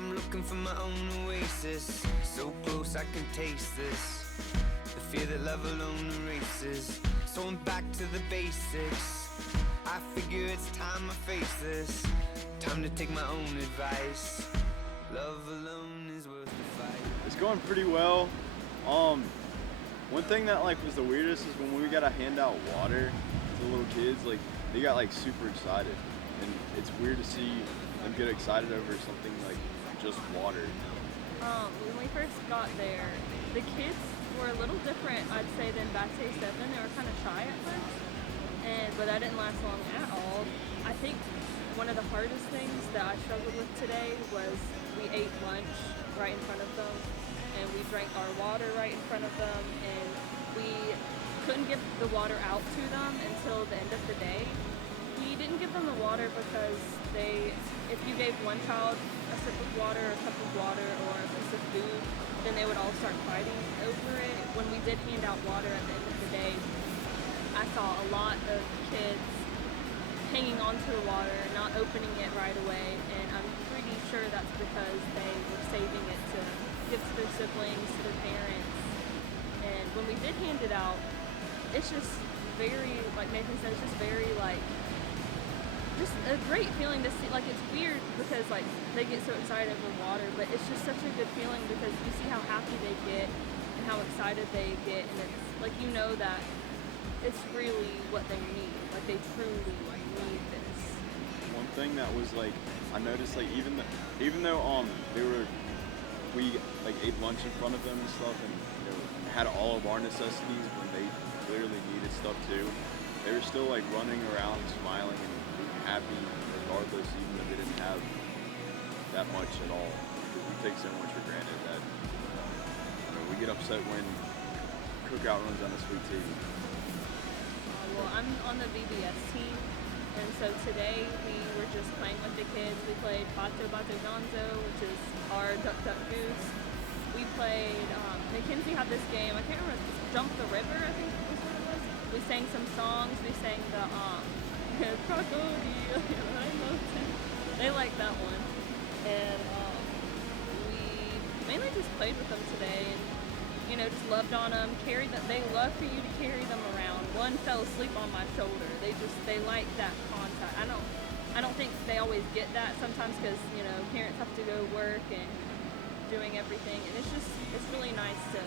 I'm looking for my own oasis, so close I can taste this. The fear that love alone erases. So I'm back to the basics. I figure it's time I face this. Time to take my own advice. Love alone is worth the fight. It's going pretty well. One thing that like was the weirdest is when we gotta hand out water to little kids. Like they got like super excited, and it's weird to see them get excited over something like just water. When we first got there, the kids were a little different, I'd say, than Bate 7. They were kind of shy at first, but that didn't last long at all. I think one of the hardest things that I struggled with today was we ate lunch right in front of them, and we drank our water right in front of them, and we couldn't get the water out to them until the end of the day. We didn't give them the water because if you gave one child a sip of water, or a cup of water, or a piece of food, then they would all start fighting over it. When we did hand out water at the end of the day, I saw a lot of kids hanging onto the water, not opening it right away, and I'm pretty sure that's because they were saving it to give to their siblings, to their parents. And when we did hand it out, it's just very, like Nathan said, it's just very like, just a great feeling to see. Like it's weird because like they get so excited over water, but it's just such a good feeling because you see how happy they get and how excited they get, and it's like, you know, that it's really what they need. Like they truly need this. One thing that was like, I noticed like even though we like ate lunch in front of them and stuff, and you know, had all of our necessities when they clearly needed stuff too, they were still like running around smiling and being happy regardless, even if they didn't have that much at all. Because we take so much for granted that we get upset when cookout runs on a sweet tea. Well, I'm on the VBS team, and so today we were just playing with the kids. We played Bato Bato Gonzo, which is our Duck Duck Goose. We played, Mackenzie had this game, I can't remember, Jump the River, I think was what it was. We sang some songs, we sang the Crocodile, they liked that one. And we mainly just played with them today, and you know, just loved on them, carried them. They love for you to carry them around. One fell asleep on my shoulder. They like that contact. I don't think they always get that sometimes because, you know, parents have to go work and doing everything, and it's really nice for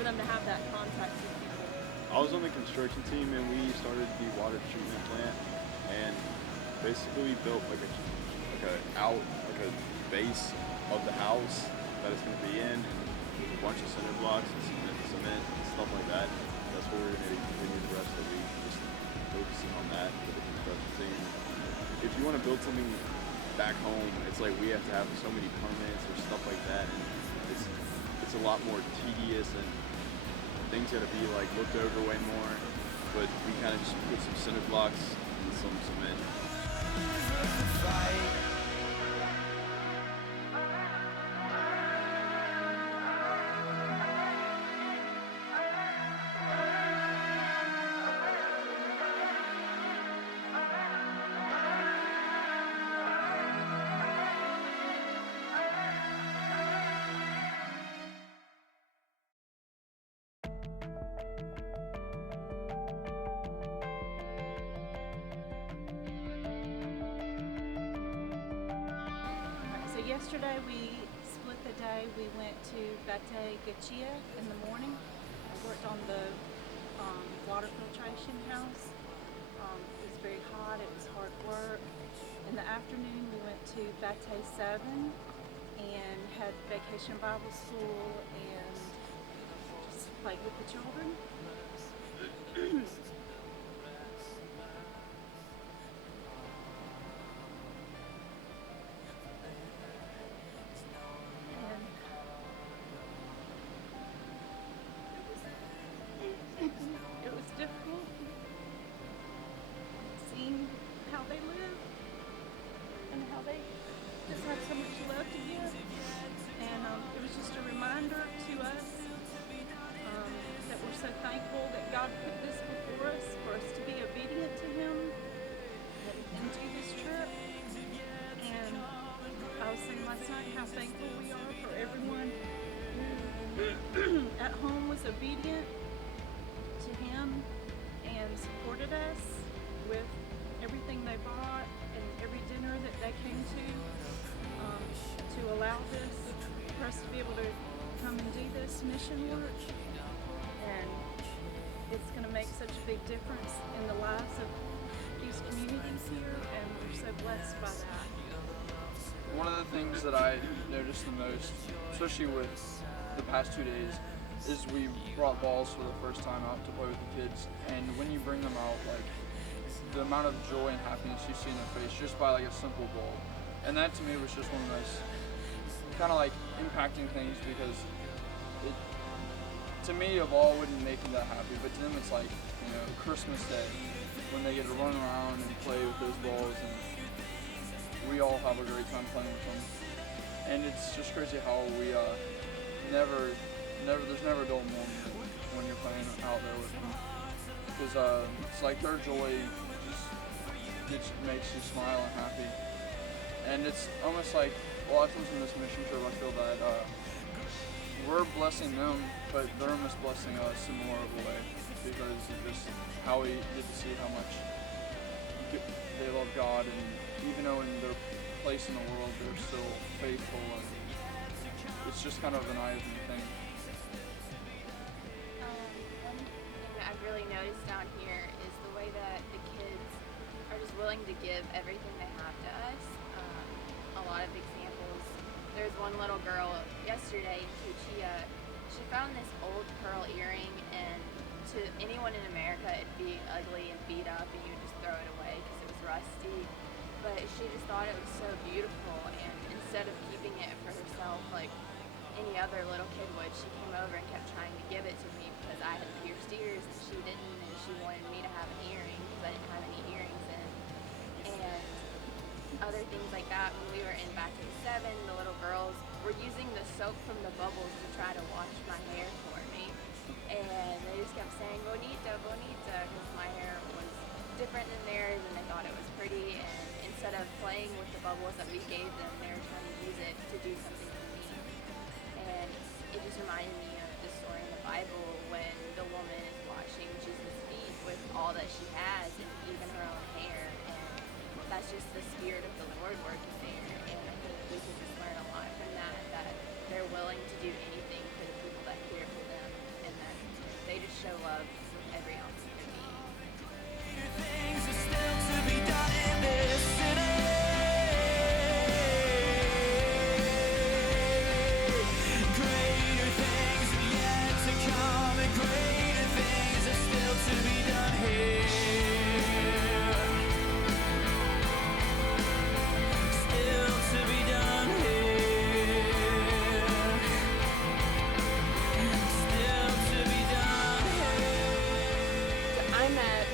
them to have that contact with people. I was on the construction team, and we started the water treatment plant, and basically we built like a base of the house that it's going to be in, and a bunch of cinder blocks and cement and stuff like that. That's what we're going to continue the rest of the week, just focusing on that for the construction team. If you want to build something back home, it's like we have to have so many permits or stuff like that, and it's a lot more tedious, and things got to be like looked over way more. But we kind of just put some cinder blocks and some cement. Yesterday we split the day. We went to Bate Gachia in the morning. I worked on the water filtration house. It was very hot, it was hard work. In the afternoon we went to Bate 7 and had vacation Bible school and just played with the children. It was difficult seeing how they live and how they just have so much love to give, and it was just a reminder to us that we're so thankful that God put this before us thankful we are for everyone who at home was obedient to him and supported us with everything they bought and every dinner that they came to allow this for us to be able to come and do this mission work. And it's going to make such a big difference in the lives of these communities here, and we're so blessed by that. One of the things that I noticed the most, especially with the past 2 days, is we brought balls for the first time out to play with the kids, and when you bring them out, like, the amount of joy and happiness you see in their face just by like a simple ball, and that to me was just one of those kind of like impacting things, because it, to me, a ball wouldn't make them that happy, but to them it's like, you know, Christmas Day when they get to run around and play with those balls, and we all have a great time playing with them. And it's just crazy how we there's never a dull moment when you're playing out there with them, because it's like their joy just makes you smile and happy. And it's almost like a lot of times in this mission trip, I feel that we're blessing them, but they're almost blessing us in more of a way, because of just how we get to see how much they love God, and even though in their place in the world they're still faithful, and it's just kind of an eye-opening thing. One thing that I've really noticed down here is the way that the kids are just willing to give everything they have to us. A lot of examples. There's one little girl yesterday in Kuchia. She found this old pearl earring, and to anyone in America it'd be ugly and beat up and you would just throw it away because it was rusty. But she just thought it was so beautiful, and instead of keeping it for herself like any other little kid would, she came over and kept trying to give it to me because I had pierced ears and she didn't, and she wanted me to have an earring because I didn't have any earrings in. And other things like that. When we were in Battery 7, the little girls were using the soap from the bubbles to try to wash my hair for me. And they just kept saying, bonita, bonita, because my hair was different than theirs and they thought it was pretty. And instead of playing with the bubbles that we gave them, they were trying to use it to do something for me. And it just reminded me of the story in the Bible when the woman is washing Jesus' feet with all that she has and even her own hair. And that's just the spirit of the Lord working there. And I think we can just learn a lot from that, that they're willing to do anything for the people that care for them, and that they just show love every ounce of their being. Things are still to be done in this city. Greater things are yet to come, and greater things are still to be done here. Still to be done here. Still to be done here. I met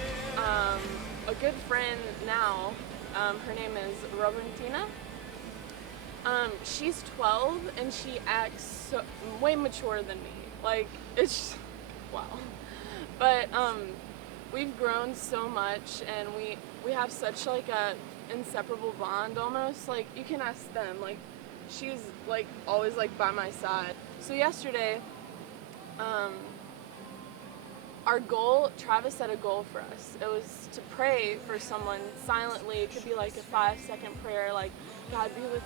a good friend now. Her name is Robertina. She's 12 and she acts way mature than me. Like, it's wow. But we've grown so much, and we have such like a inseparable bond almost. Like, you can ask them. Like, she's like always like by my side. So yesterday, our goal, Travis set a goal for us. It was to pray for someone silently. It could be like a 5-second prayer, like, God, be with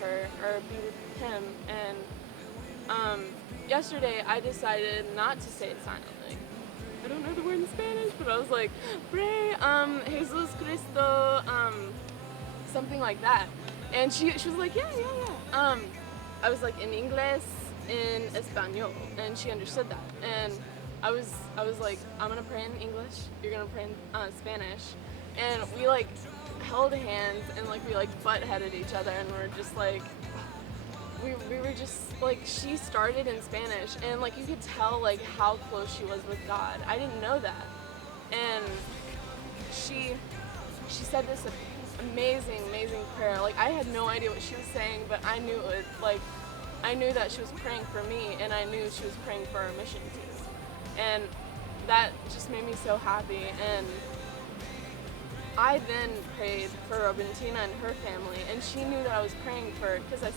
her, or be with him. And yesterday I decided not to say it silently. I don't know the word in Spanish, but I was like, pray, Jesus Cristo, something like that. And she was like, yeah. I was like, in Inglés, in Español, and she understood that. And I was like, I'm gonna pray in English, you're gonna pray in Spanish. And we like held hands and like we like butt-headed each other, and we're just like, we were just like, she started in Spanish, and like you could tell like how close she was with God. I didn't know that. And she said this amazing prayer. Like, I had no idea what she was saying, but I knew it. Like, I knew that she was praying for me, and I knew she was praying for our mission team. And that just made me so happy. And I then prayed for Robentina and her family, and she knew that I was praying for her, because I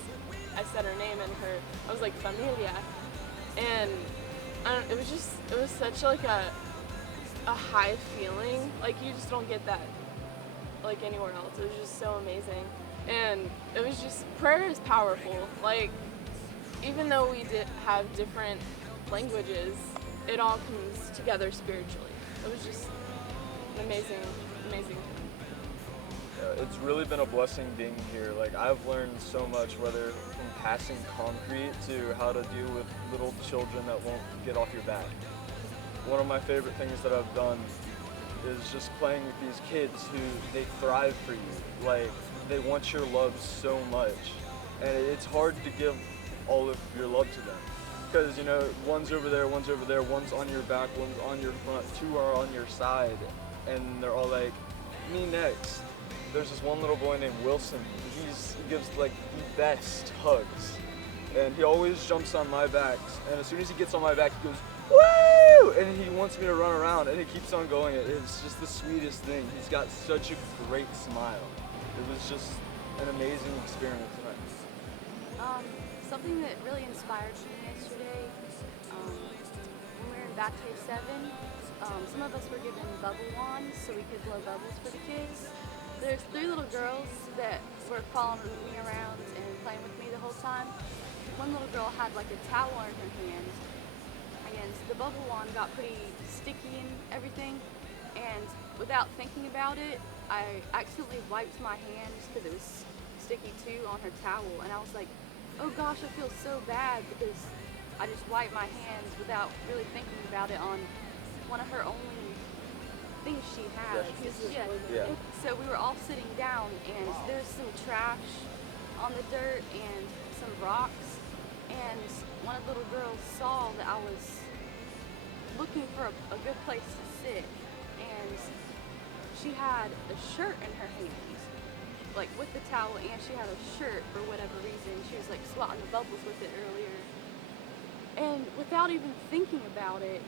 than her. I was like, familia. And it was such like a high feeling. Like you just don't get that like anywhere else. It was just so amazing. And it was just, prayer is powerful. Like, even though we did have different languages, it all comes together spiritually. It was just an amazing time. It's really been a blessing being here. Like, I've learned so much, whether from passing concrete to how to deal with little children that won't get off your back. One of my favorite things that I've done is just playing with these kids who, they thrive for you. Like, they want your love so much. And it's hard to give all of your love to them. Because, you know, one's over there, one's on your back, one's on your front, two are on your side. And they're all like, me next. There's this one little boy named Wilson. He gives like the best hugs. And he always jumps on my back. And as soon as he gets on my back, he goes, woo! And he wants me to run around, and he keeps on going. It's just the sweetest thing. He's got such a great smile. It was just an amazing experience tonight. Something that really inspired me yesterday, when we were in Baptist 7, some of us were given bubble wands so we could blow bubbles for the kids. There's 3 little girls that were following me around and playing with me the whole time. One little girl had like a towel in her hand, and the bubble wand got pretty sticky and everything, and without thinking about it, I accidentally wiped my hands because it was sticky too on her towel, and I was like, oh gosh, I feel so bad because I just wiped my hands without really thinking about it on one of her only things she had. Yeah. So we were all sitting down, and there's some trash on the dirt and some rocks, and one of the little girls saw that I was looking for a good place to sit, and she had a shirt in her hand, like with the towel, and she had a shirt for whatever reason. She was like swatting the bubbles with it earlier, and without even thinking about it,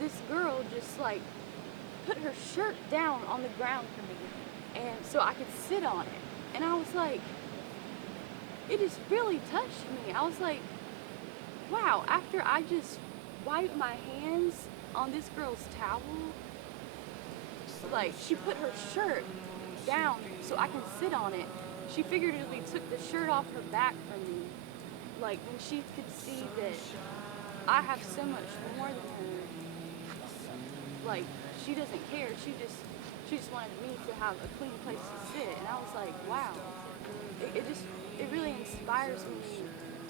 this girl just like put her shirt down on the ground for me, and so I could sit on it. And I was like, it just really touched me. I was like, wow, after I just wiped my hands on this girl's towel, like she put her shirt down so I can sit on it. She figuratively took the shirt off her back from me, like when she could see that I have so much more than her. Like, she doesn't care. She just wanted me to have a clean place to sit, and I was like, wow. It really inspires me to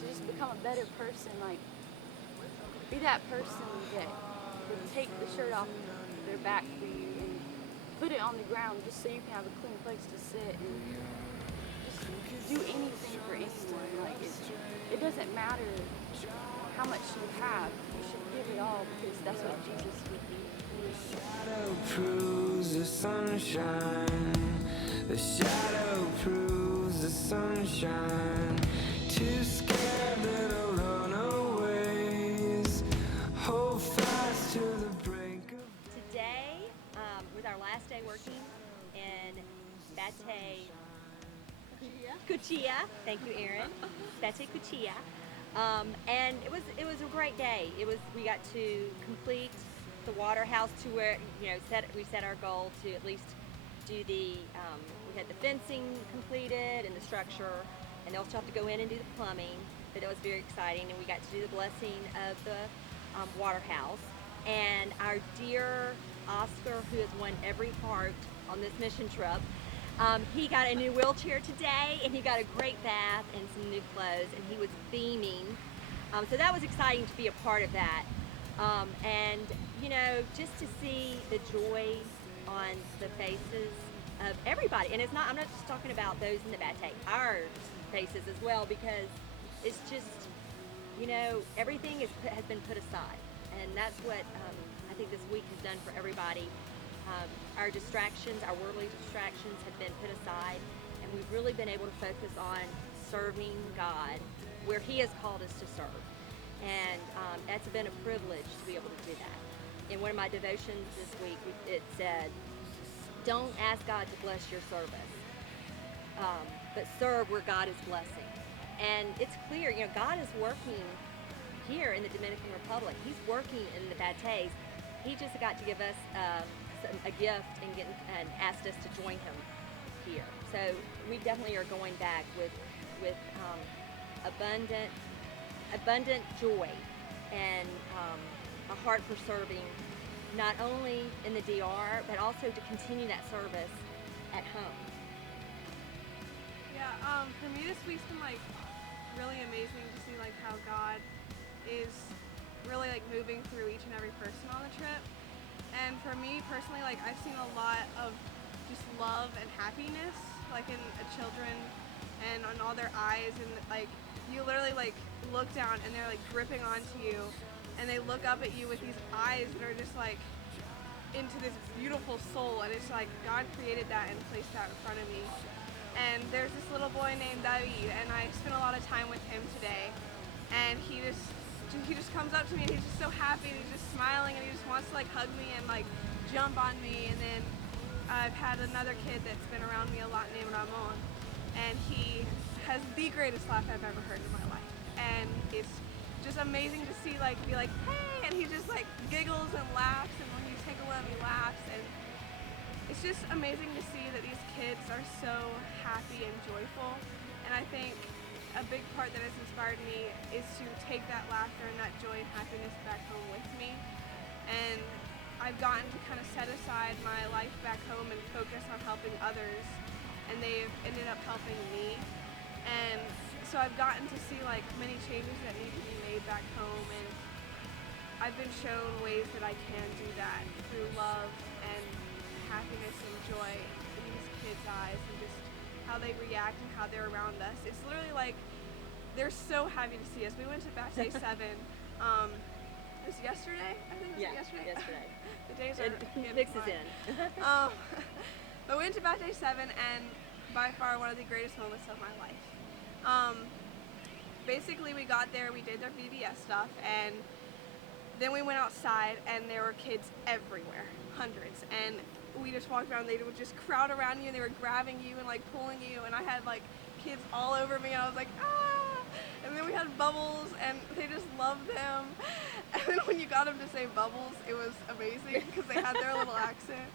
just become a better person. Like, be that person that would take the shirt off their back for you and put it on the ground just so you can have a clean place to sit, and just do anything for anyone. Like, it doesn't matter how much you have. You should give it all, because that's what Jesus would do. Shadow proves the sunshine. The shadow proves the sunshine. Too scared little runaways. Hold fast to the brink of. Today was our last day working in Bate Cuchilla. Thank you, Erin. Bate Cuchilla. And it was a great day. We got to complete the water house to where, you know, we set our goal to at least do we had the fencing completed and the structure, and they also have to go in and do the plumbing, but it was very exciting, and we got to do the blessing of the water house. And our dear Oscar, who has won every part on this mission trip, he got a new wheelchair today, and he got a great bath and some new clothes, and he was beaming. So that was exciting to be a part of that. And, you know, just to see the joy on the faces of everybody. And I'm not just talking about those in the Bate, our faces as well, because it's just, you know, everything has been put aside. And that's what I think this week has done for everybody. Our distractions, our worldly distractions have been put aside, and we've really been able to focus on serving God where He has called us to serve. And that's been a privilege to be able to do that. In one of my devotions this week, it said, don't ask God to bless your service, but serve where God is blessing. And it's clear, God is working here in the Dominican Republic. He's working in the Bates. He just got to give us a gift and asked us to join him here. So we definitely are going back with abundant joy and a heart for serving, not only in the DR, but also to continue that service at home. Yeah, for me this week's been really amazing to see how God is really moving through each and every person on the trip. And for me personally, I've seen a lot of just love and happiness in the children and on all their eyes, and you literally look down and they're gripping onto you, and they look up at you with these eyes that are just into this beautiful soul, and it's God created that and placed that in front of me. And there's this little boy named David, and I spent a lot of time with him today, and he just comes up to me and he's just so happy, and he's just smiling, and he just wants to hug me and jump on me. And then I've had another kid that's been around me a lot named Ramon, and he has the greatest laugh I've ever heard in my life, and it's just amazing to see be hey, and he just giggles and laughs, and when you tickle him he laughs, and it's just amazing to see that these kids are so happy and joyful. And I think a big part that has inspired me is to take that laughter and that joy and happiness back home with me. And I've gotten to kind of set aside my life back home and focus on helping others, and they've ended up helping me. And so I've gotten to see many changes that need to be made back home, and I've been shown ways that I can do that through love and happiness and joy in these kids' eyes, and just how they react and how they're around us. It's literally they're so happy to see us. We went to Batte 7. It was yesterday? I think it was yesterday. The days are Mixes in. But we went to Batte 7, and by far one of the greatest moments of my life. Basically, we got there, we did their VBS stuff, and then we went outside, and there were kids everywhere, hundreds, and we just walked around. They would just crowd around you, and they were grabbing you and pulling you, and I had kids all over me, and I was ah! And then we had Bubbles, and they just loved them. And then when you got them to say Bubbles, it was amazing because they had their little accent.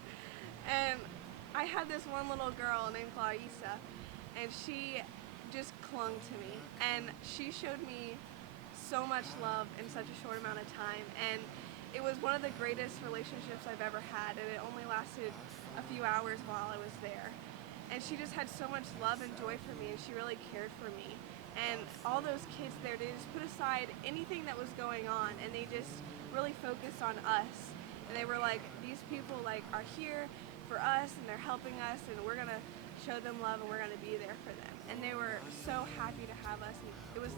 And I had this one little girl named Clarissa, and she just clung to me, and she showed me so much love in such a short amount of time, and it was one of the greatest relationships I've ever had, and it only lasted a few hours while I was there. And she just had so much love and joy for me, and she really cared for me. And all those kids there, they just put aside anything that was going on, and they just really focused on us. And they were these people are here for us, and they're helping us, and we're gonna show them love, and we're gonna be there for them. And they were so happy to have us, and it was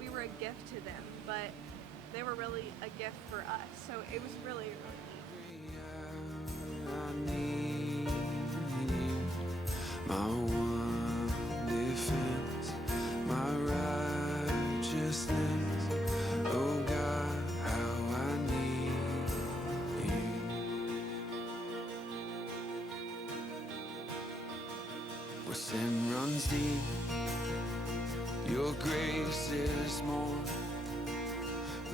we were a gift to them, but they were really a gift for us. So it was really I need you, my one defense, my righteousness. Oh God, how I need you. Where sin runs deep, your grace is more.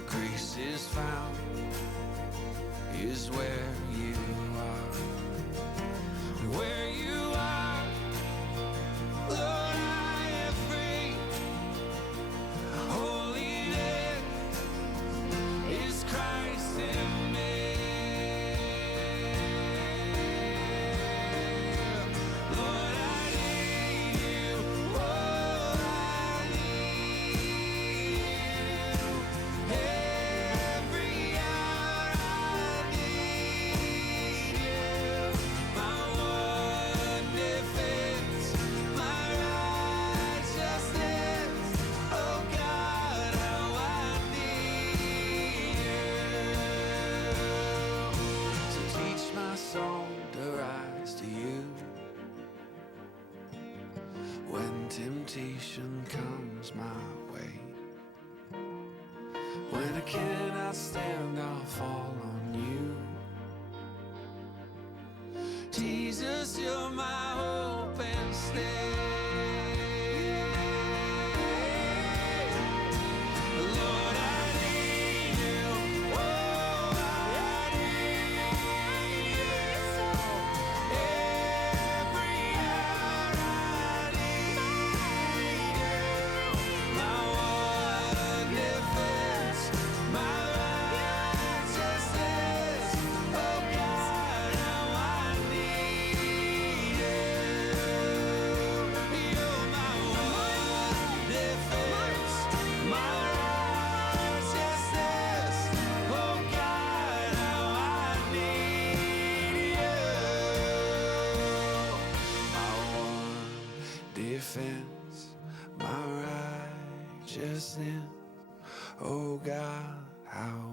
Grace is found, is where you are. Where you are, Lord, I am free. Holiness is Christ in me. Lord, I need you. Oh, I need you. Every hour I need you. My one defense, my righteousness. Oh God, how I need you. So teach my soul to rise to you. When temptation comes my way, when I cannot stand, I'll fall on you. Jesus, you're my hope and stay. defense, my righteousness. Oh God, how